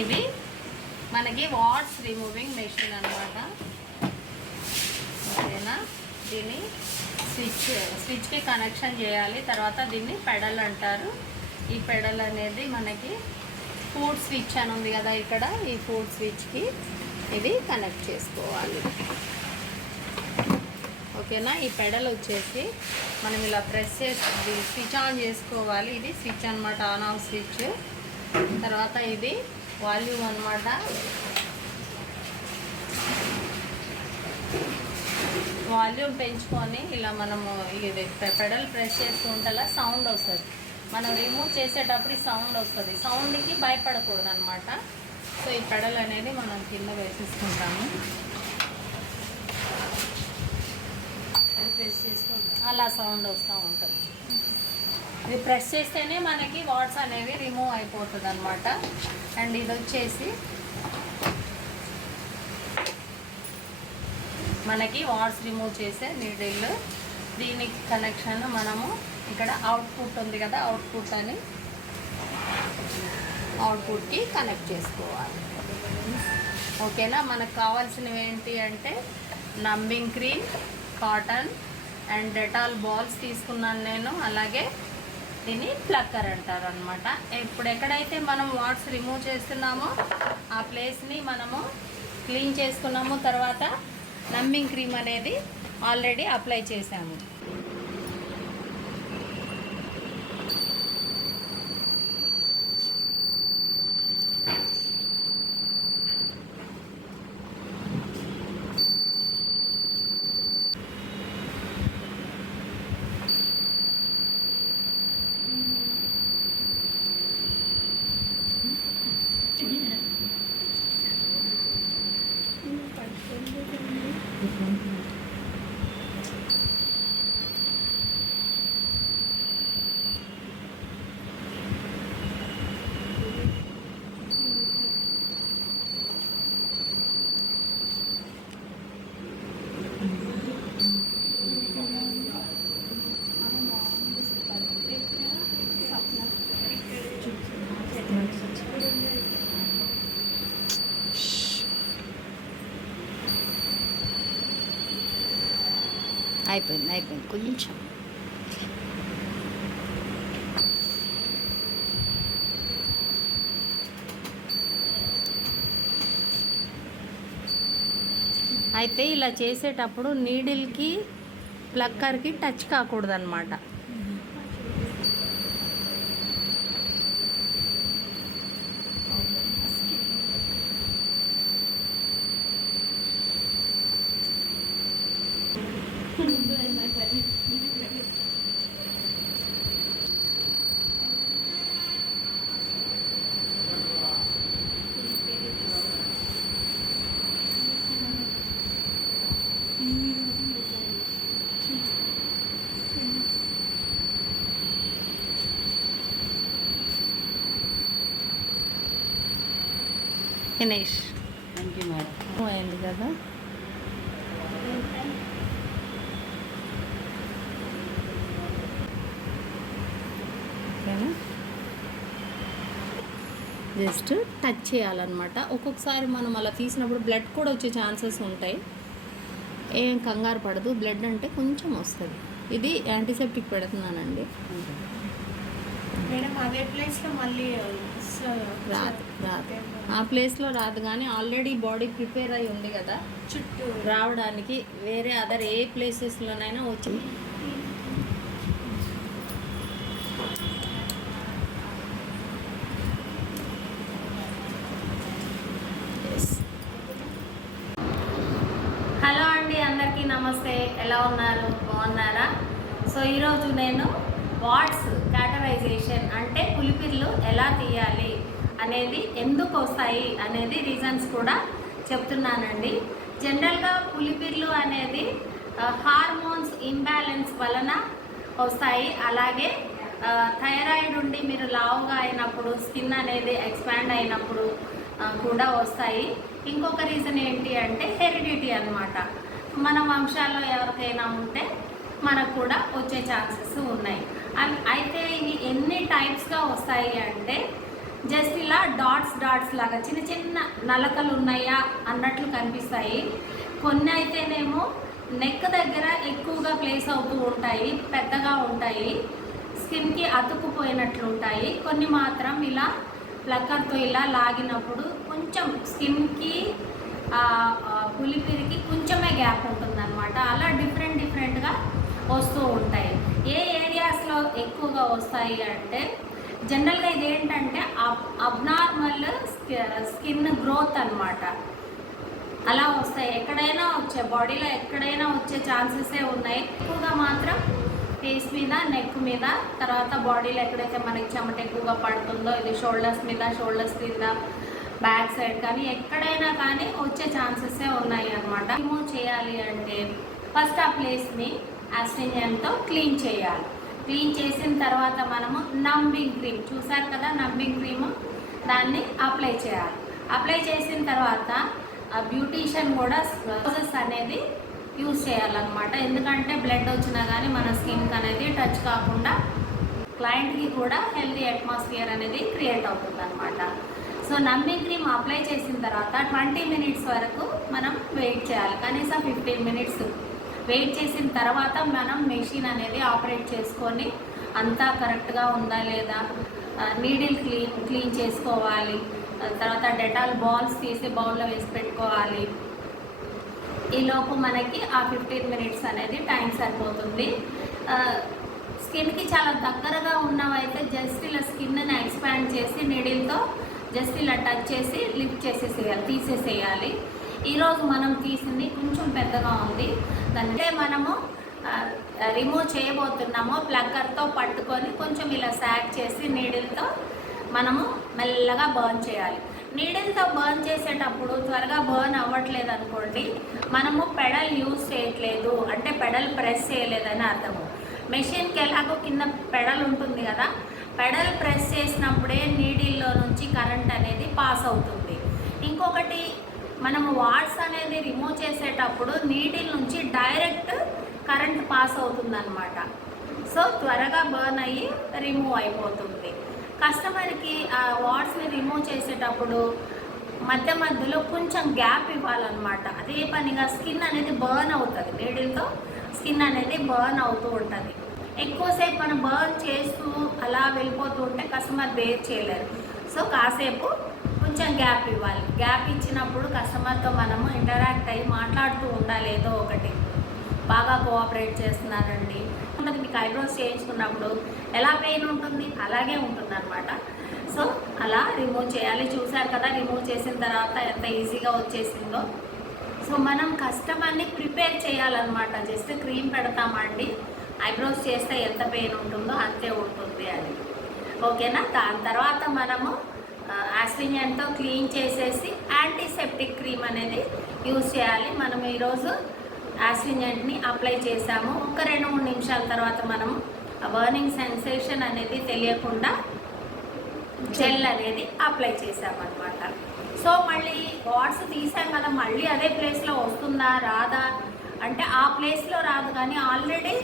ఇది మనకి watts removing machine అనమాట. ఓకేనా, దీన్ని స్విచ్కి కనెక్షన్ చేయాలి. తర్వాత దీన్ని పెడల్ అంటారు. ఈ పెడల్ అనేది మనకి ఫుడ్ స్విచ్ అని ఉంది కదా ఇక్కడ, ఈ ఫుడ్ స్విచ్కి ఇది కనెక్ట్ చేసుకోవాలి. ఓకేనా, ఈ పెడల్ వచ్చేసి మనం ఇలా ప్రెస్ చేసి స్విచ్ ఆన్ చేసుకోవాలి. ఇది స్విచ్ అనమాట, ఆన్ ఆఫ్ స్విచ్. తర్వాత ఇది వాల్యూమ్ అనమాట. వాల్యూమ్ పెంచుకొని ఇలా మనము ఇది పెడల్ ప్రెస్ చేస్తూ ఉంటేలా సౌండ్ వస్తుంది. మనం రిమూవ్ చేసేటప్పుడు ఈ సౌండ్ వస్తుంది. సౌండ్కి భయపడకూడదు అనమాట. సో ఈ పెడల్ అనేది మనం కింద వేసేసుకుంటాము. ప్రెస్ చేస్తూ అలా సౌండ్ వస్తూ ఉంటుంది. ఇది ప్రెస్ చేస్తేనే మనకి వాట్స్ అనేవి రిమూవ్ అయిపోతుంది అనమాట. అండ్ ఇది వచ్చేసి మనకి వాట్స్ రిమూవ్ చేసే నీడిల్. దీనికి కనెక్షన్ మనము ఇక్కడ అవుట్పుట్ ఉంది కదా, అవుట్పుట్ అని అవుట్పుట్కి కనెక్ట్ చేసుకోవాలి. ఓకేనా, మనకు కావాల్సినవి ఏంటి అంటే numbing cream, cotton and Dettol balls తీసుకున్నాను నేను. అలాగే దీన్ని ప్లక్కర్ అంటారు అనమాట. ఇప్పుడు ఎక్కడైతే మనం వాట్స్ రిమూవ్ చేస్తున్నామో ఆ ప్లేస్ని మనము క్లీన్ చేసుకున్నాము. తర్వాత నంబింగ్ క్రీమ్ అనేది ఆల్రెడీ అప్లై చేసాము. అయిపోయింది కొంచెం. అయితే ఇలా చేసేటప్పుడు నీడిల్కి ప్లక్కర్కి టచ్ కాకూడదు అనమాట. ఫినిష్ అయింది కదా. ఓకేనా, జస్ట్ టచ్ చేయాలన్నమాట. ఒక్కొక్కసారి మనం అలా తీసినప్పుడు బ్లడ్ కూడా వచ్చే ఛాన్సెస్ ఉంటాయి. ఏం కంగారు పడదు, బ్లడ్ అంటే కొంచెం వస్తుంది. ఇది యాంటీసెప్టిక్ పెడుతున్నానండి. మేడం అదే ప్లేస్లో మళ్ళీ రాదు ఆ ప్లేస్లో రాదు, కానీ ఆల్రెడీ బాడీ ప్రిపేర్ అయి ఉంది కదా చుట్టూ రావడానికి. వేరే అదర్ ఏ ప్లేసెస్లోనైనా వచ్చింది. హలో అండి, అందరికీ నమస్తే. ఎలా ఉన్నారు? బాగున్నారా? సో ఈరోజు నేను వాట్స్ క్యాటరైజేషన్ అంటే పులిపిర్లు ఎలా తీయాలి అనేది, ఎందుకు వస్తాయి అనేది రీజన్స్ కూడా చెప్తున్నానండి. జనరల్గా పులిపిర్లు అనేది హార్మోన్స్ ఇంబ్యాలెన్స్ వలన వస్తాయి. అలాగే థైరాయిడ్ ఉండి మీరు లావుగా అయినప్పుడు, స్కిన్ అనేది ఎక్స్పాండ్ అయినప్పుడు కూడా వస్తాయి. ఇంకొక రీజన్ ఏంటి అంటే హెరిడిటీ అన్నమాట. మన వంశాల్లో ఎవరికైనా ఉంటే మనకు కూడా వచ్చే ఛాన్సెస్ ఉన్నాయి. అయితే ఇవి ఎన్ని టైప్స్గా వస్తాయి అంటే జస్ట్ ఇలా డాట్స్ లాగా చిన్న చిన్న నలకలు ఉన్నాయా అన్నట్లు కనిపిస్తాయి. కొన్ని అయితేనేమో నెక్ దగ్గర ఎక్కువగా ప్లేస్ అవుతూ ఉంటాయి, పెద్దగా ఉంటాయి, స్కిన్కి అతుక్కుపోయినట్లు ఉంటాయి. కొన్ని మాత్రం ఇలా ప్లక్కర్తో ఇలా లాగినప్పుడు కొంచెం స్కిన్కి పులిపిరికి కొంచెమే గ్యాప్ ఉంటుందన్నమాట. అలా డిఫరెంట్గా వస్తూ ఉంటాయి. ఏ ఏరియాస్లో ఎక్కువగా వస్తాయి అంటే జనరల్గా ఇది ఏంటంటే అబ్నార్మల్ స్కిన్ గ్రోత్ అన్నమాట. అలా వస్తాయి, ఎక్కడైనా వచ్చే బాడీలో ఎక్కడైనా వచ్చే ఛాన్సెసే ఉన్నాయి. ఎక్కువగా మాత్రం ఫేస్ మీద, నెక్ మీద, తర్వాత బాడీలో ఎక్కడైతే మనకి చెమట ఎక్కువగా పడుతుందో ఇది షోల్డర్స్ కింద, బ్యాక్ సైడ్ కానీ ఎక్కడైనా కానీ వచ్చే ఛాన్సెసే ఉన్నాయి అన్నమాట. రిమూవ్ చేయాలి అంటే ఫస్ట్ ఆ ప్లేస్ని ఆస్ట్రింజెంట్తో క్లీన్ చేయాలి. క్లీన్ చేసిన తర్వాత మనము నంబింగ్ క్రీమ్ చూసారు కదా, నంబింగ్ క్రీమ్ దాన్ని అప్లై చేయాలి. అప్లై చేసిన తర్వాత బ్యూటీషియన్ కూడా ప్రాసెస్ అనేది యూజ్ చేయాలన్నమాట. ఎందుకంటే బ్లడ్ వచ్చినా కానీ మన స్కిన్కి అనేది టచ్ కాకుండా క్లయింట్కి కూడా హెల్దీ అట్మాస్ఫియర్ అనేది క్రియేట్ అవుతుంది అనమాట. సో నంబింగ్ క్రీమ్ అప్లై చేసిన తర్వాత 20 మినిట్స్ వరకు మనం వెయిట్ చేయాలి, కనీసం 15 మినిట్స్ వెయిట్ చేసిన తర్వాత మనం మెషిన్ అనేది ఆపరేట్ చేసుకొని అంతా కరెక్ట్గా ఉందా లేదా, నీడిల్ క్లీన్ చేసుకోవాలి. తర్వాత డెటాల్ బాల్స్ తీసి బౌల్లో వేసి పెట్టుకోవాలి. ఈలోపు మనకి ఆ 15 మినిట్స్ అనేది టైం సరిపోతుంది. స్కిన్కి చాలా దగ్గరగా ఉన్నవైతే జస్ట్ ఇలా స్కిన్ని ఎక్స్పాండ్ చేసి నీడిల్తో జస్ట్ ఇలా టచ్ చేసి లిఫ్ట్ తీసేసేయాలి. ఈరోజు మనం తీసింది కొంచెం పెద్దగా ఉంది, దాంట్లో మనము రిమూవ్ చేయబోతున్నాము. ప్లగ్గర్తో పట్టుకొని కొంచెం ఇలా సాక్ చేసి నీడిల్తో మనము మెల్లగా బర్న్ చేయాలి. నీడిల్తో బర్న్ చేసేటప్పుడు త్వరగా బర్న్ అవ్వట్లేదు అనుకోండి, మనము పెడల్ యూజ్ చేయట్లేదు అంటే పెడల్ ప్రెస్ చేయలేదని అర్థము. మెషిన్కి ఎలాగో కింద పెడల్ ఉంటుంది కదా, పెడల్ ప్రెస్ చేసినప్పుడే నీడిల్లో నుంచి కరెంట్ అనేది పాస్ అవుతుంది. ఇంకొకటి మనము వాట్స్ అనేది రిమూవ్ చేసేటప్పుడు నీడిల్ నుంచి డైరెక్ట్ కరెంట్ పాస్ అవుతుంది అనమాట. సో త్వరగా బర్న్ అయ్యి రిమూవ్ అయిపోతుంది. కస్టమర్కి ఆ వాట్స్ని రిమూవ్ చేసేటప్పుడు మధ్యలో కొంచెం గ్యాప్ ఇవ్వాలన్నమాట. అదే పనిగా స్కిన్ అనేది బర్న్ అవుతుంది, నీడిల్తో స్కిన్ అనేది బర్న్ అవుతూ ఉంటుంది. ఎక్కువసేపు మనం బర్న్ చేస్తూ అలా వెళ్ళిపోతూ ఉంటే కస్టమర్ బేర్ చేయలేరు. సో కాసేపు కొంచెం గ్యాప్ ఇవ్వాలి. గ్యాప్ ఇచ్చినప్పుడు కస్టమర్తో మనము ఇంటరాక్ట్ అయ్యి మాట్లాడుతూ ఉండాలి. ఏదో ఒకటి బాగా కోఆపరేట్ చేస్తున్నారండి ఉంటుంది. మీకు ఐబ్రోస్ చేయించుకున్నప్పుడు ఎలా పెయిన్ ఉంటుంది అలాగే ఉంటుంది అనమాట. సో అలా రిమూవ్ చేయాలి. చూసారు కదా, రిమూవ్ చేసిన తర్వాత ఎంత ఈజీగా వచ్చేసిందో. సో మనం కస్టమర్ని ప్రిపేర్ చేయాలన్నమాట. జస్ట్ క్రీమ్ పెడతామండి, ఐబ్రోస్ చేస్తే ఎంత పెయిన్ ఉంటుందో అంతే ఉంటుంది అని. ఓకేనా? దాని తర్వాత మనము ఆస్ట్రింజెంట్తో క్లీన్ చేసేసి యాంటీసెప్టిక్ క్రీమ్ అనేది యూజ్ చేయాలి. మనం ఈరోజు ఆస్ట్రింజెంట్ని అప్లై చేసాము. ఒక 2-3 నిమిషాల తర్వాత మనం బర్నింగ్ సెన్సేషన్ అనేది తెలియకుండా జెల్ అనేది అప్లై చేసామన్నమాట. సో మళ్ళీ వాట్స్ తీసాం కదా, మళ్ళీ అదే ప్లేస్లో వస్తుందా రాదా అంటే ఆ ప్లేస్లో రాదు, కానీ ఆల్రెడీ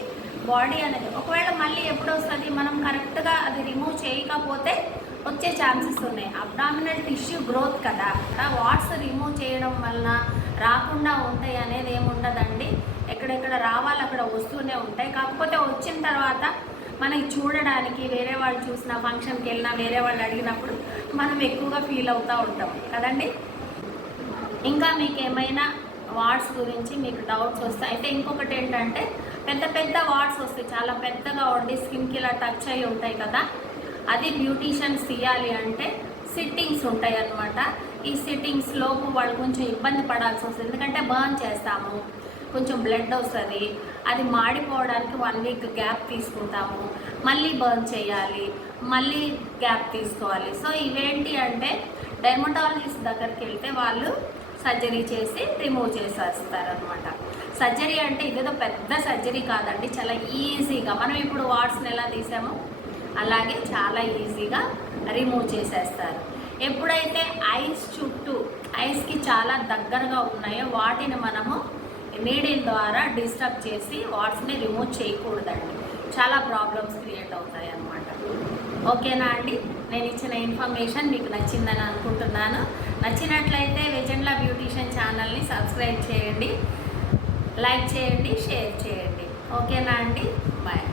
బాడీ అనేది ఒకవేళ మళ్ళీ ఎప్పుడు వస్తుంది, మనం కరెక్ట్గా అది రిమూవ్ చేయకపోతే వచ్చే ఛాన్సెస్ ఉన్నాయి. అబ్డామినల్ టిష్యూ గ్రోత్ కదా, వాట్స్ రిమూవ్ చేయడం వలన రాకుండా ఉంటాయి అనేది ఏముండదండి. ఎక్కడెక్కడ రావాలి అక్కడ వస్తూనే ఉంటాయి. కాకపోతే వచ్చిన తర్వాత మనకి చూడడానికి వేరే వాళ్ళు చూసిన ఫంక్షన్కి వెళ్ళినా వేరే వాళ్ళు అడిగినప్పుడు మనం ఎక్కువగా ఫీల్ అవుతూ ఉంటాం కదండి. ఇంకా మీకు ఏమైనా వాట్స్ గురించి మీకు డౌట్స్ వస్తాయి అయితే ఇంకొకటి ఏంటంటే పెద్ద వాట్స్ వస్తాయి, చాలా పెద్దగా ఉండి స్కిన్కి ఇలా టచ్ అయ్యి ఉంటాయి కదా, అది బ్యూటీషియన్స్ తీయాలి అంటే సిట్టింగ్స్ ఉంటాయి అన్నమాట. ఈ సిట్టింగ్స్ లోపు వాళ్ళు కొంచెం ఇబ్బంది పడాల్సి వస్తుంది, ఎందుకంటే బర్న్ చేస్తాము, కొంచెం బ్లడ్ వస్తుంది, అది మాడిపోవడానికి 1 వీక్ గ్యాప్ తీసుకుంటాము, మళ్ళీ బర్న్ చేయాలి, మళ్ళీ గ్యాప్ తీసుకోవాలి. సో ఇవేంటి అంటే డెర్మటాలజిస్ట్ దగ్గరికి వెళ్తే వాళ్ళు సర్జరీ చేసి రిమూవ్ చేసేస్తారనమాట. సర్జరీ అంటే ఇదేదో పెద్ద సర్జరీ కాదండి, చాలా ఈజీగా మనం ఇప్పుడు వాట్స్ని ఎలా తీసామో అలాగే చాలా ఈజీగా రిమూవ్ చేసేస్తారు. ఎప్పుడైతే ఐస్ చుట్టూ ఐస్కి చాలా దగ్గరగా ఉన్నాయో వాటిని మనము నీడిల్ ద్వారా డిస్టర్బ్ చేసి వాట్స్ని రిమూవ్ చేయకూడదండి, చాలా ప్రాబ్లమ్స్ క్రియేట్ అవుతాయి అన్నమాట. ఓకేనా అండి? నేను ఇచ్చిన ఇన్ఫర్మేషన్ మీకు నచ్చిందని అనుకుంటున్నాను. నచ్చినట్లయితే వెజెండ్ల బ్యూటీషియన్ ఛానల్ని సబ్స్క్రైబ్ చేయండి, లైక్ చేయండి, షేర్ చేయండి. ఓకేనా అండి? బాయ్.